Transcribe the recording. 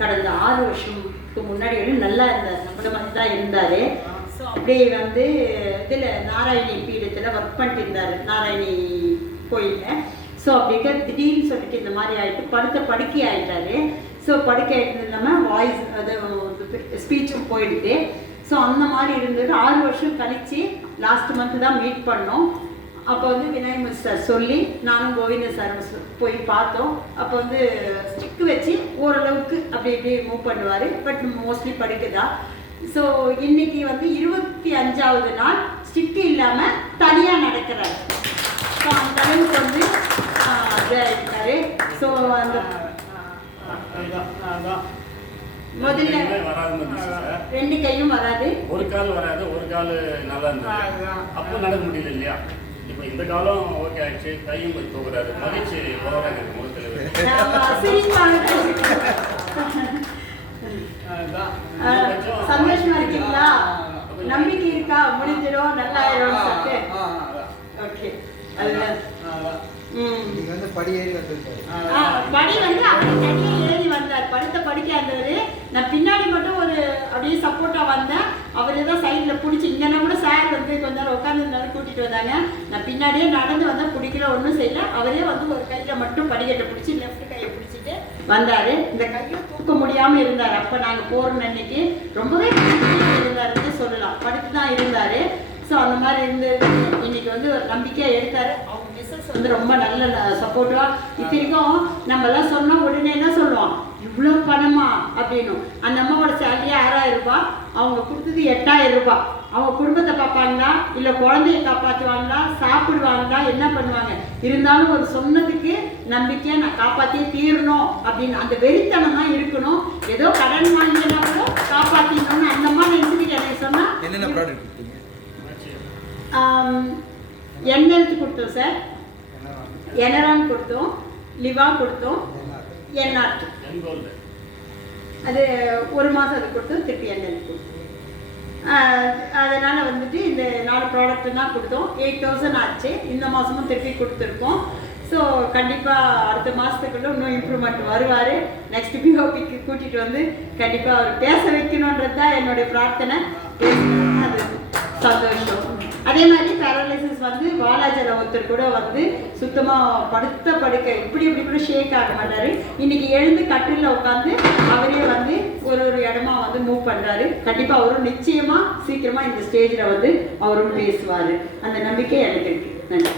கடந்த 6 வருஷத்துக்கு முன்னாடி நல்லா இருந்தார், நம்மள மாதிரி தான் இருந்தார். ஸோ அப்படியே வந்து இதில் நாராயணி பீடத்தில் ஒர்க் பண்ணிட்டு இருந்தார், நாராயணி கோயிலில். ஸோ அப்படியே திடீர்னு சொல்லிட்டு இந்த மாதிரி ஆகிட்டு படுக்கை ஆகிட்டாரு. ஸோ படுக்கை ஆகிட்டது இல்லாமல் வாய்ஸ் அது ஸ்பீச்சும் போயிடுது. ஸோ அந்த மாதிரி இருந்தது. 6 வருஷம் கழித்து லாஸ்ட் மந்த்து தான் மீட் பண்ணோம். அப்போ வந்து விநாயகர் சார் சொல்லி நானும் கோவிந்த சார் போய் பார்த்தோம். அப்போ வந்து ஸ்டிக்கு வச்சு ஓரளவுக்கு அப்படி இப்படி மூவ் பண்ணுவார், பட் மோஸ்ட்லி படுக்குதான். ஸோ இன்னைக்கு வந்து 25வது நாள் ஸ்டிக்கு இல்லாமல் தனியாக நடக்கிறார். ஸோ அந்த அளவுக்கு வந்து இதாகிட்டாரு. ஸோ அந்த முதல்ல 2 கையும் வராது, ஒரு கால் வராது, ஒரு கால் நல்லா இருந்தது. அப்போ நடக்க முடியல இல்லையா? இப்போ இந்த காலம் ஓகே ஆயிடுச்சு, கையும் கொஞ்சம் தூக்குறாரு, மகிழ்ச்சி உறவாக முகத்தில். சந்தோஷமா இருக்கீங்களா? நம்பிக்கை இருக்கா? முடிஞ்சிடும், நல்லா ஆயிரும். ஓகே, படி வந்து அப்படியே தனியாக ஏறி வந்தார். படுக்க இருந்தவர். நான் பின்னாடி மட்டும் ஒரு அப்படியே சப்போர்ட்டா வந்தேன். அவரே தான் சைடில் பிடிச்சி, இங்கன்னா கூட சார் வந்து கொஞ்ச நேரம் உட்காந்துருந்தாலும் கூட்டிட்டு வந்தாங்க. நான் பின்னாடியே நடந்து வந்தால் பிடிக்கல, ஒன்றும் செய்யல. அவரே வந்து ஒரு கையில் மட்டும் படிக்கட்டை பிடிச்சி லெஃப்ட் கையை பிடிச்சிட்டு வந்தார். இந்த கையை தூக்க முடியாமல் இருந்தார். அப்போ நாங்கள் போகிற அன்னைக்கு ரொம்பவே இருந்தாருன்னு சொல்லலாம், படுத்து தான் இருந்தார். ஸோ அந்த மாதிரி இருந்து இன்னைக்கு வந்து ஒரு நம்பிக்கையாக எடுத்தார். அவங்க மிஸ்ஸஸ் வந்து ரொம்ப நல்ல சப்போர்ட்டிவாக. இத்தனைக்கும் நம்மளாம் சொன்னால் உடனே என்ன சொல்லுவோம், இவ்வளோ பணமா அப்படின்னு. அந்த அம்மாவோட சேலரி 6000 ரூபாய், அவங்க கொடுத்தது 8000 ரூபாய். அவங்க குடும்பத்தை பார்ப்பாங்களா, இல்லை குழந்தைய காப்பாற்றுவாங்களா, சாப்பிடுவாங்களா, என்ன பண்ணுவாங்க? இருந்தாலும் ஒரு சொன்னதுக்கு நம்பிக்கையாக நான் காப்பாற்றியே தீரணும் அப்படின்னு அந்த வெறித்தனம் தான் இருக்கணும். ஏதோ கடன் வாங்கினா கூட காப்பாற்றிடணும்னு அந்த மாதிரி நினைச்சுட்டு எனக்கு சொன்னால் என்னென்ன ப்ராடக்ட் கொடுத்தீங்க? என்ஹெல்த் கொடுத்தோம் சார், எனரான் கொடுத்தோம், லிவா கொடுத்தோம், என்ஆர்ட் அது 1 மாதம் அது கொடுத்தோம், திருப்பி என்ஹெல்த் கொடுத்தோம். அதனால் வந்துட்டு இந்த 4 ப்ராடக்ட் தான் கொடுத்தோம். 8000 ஆச்சு. இந்த மாதமும் திருப்பி கொடுத்துருக்கோம். ஸோ கண்டிப்பாக அடுத்த மாதத்துக்குள்ள இன்னும் இம்ப்ரூவ்மெண்ட் வருவார். நெக்ஸ்ட் பிஓபிக்கு கூட்டிகிட்டு வந்து கண்டிப்பாக அவர் பேச வைக்கணுன்றது தான் என்னுடைய பிரார்த்தனை. அது சந்தோஷம். அதே மாதிரி பேரலைசிஸ் வந்து பாலாஜியில் ஒருத்தர் கூட வந்து சுத்தமாக படுக்க இப்படி கூட ஷேக் ஆக மாட்டார். இன்னைக்கு எழுந்து கட்டிலில் உட்காந்து அவரே வந்து ஒரு இடமா வந்து மூவ் பண்ணுறாரு. கண்டிப்பாக அவரும் நிச்சயமாக சீக்கிரமாக இந்த ஸ்டேஜில் வந்து அவரும் பேசுவார். அந்த நம்பிக்கை எனக்கு இருக்கு. நன்றி.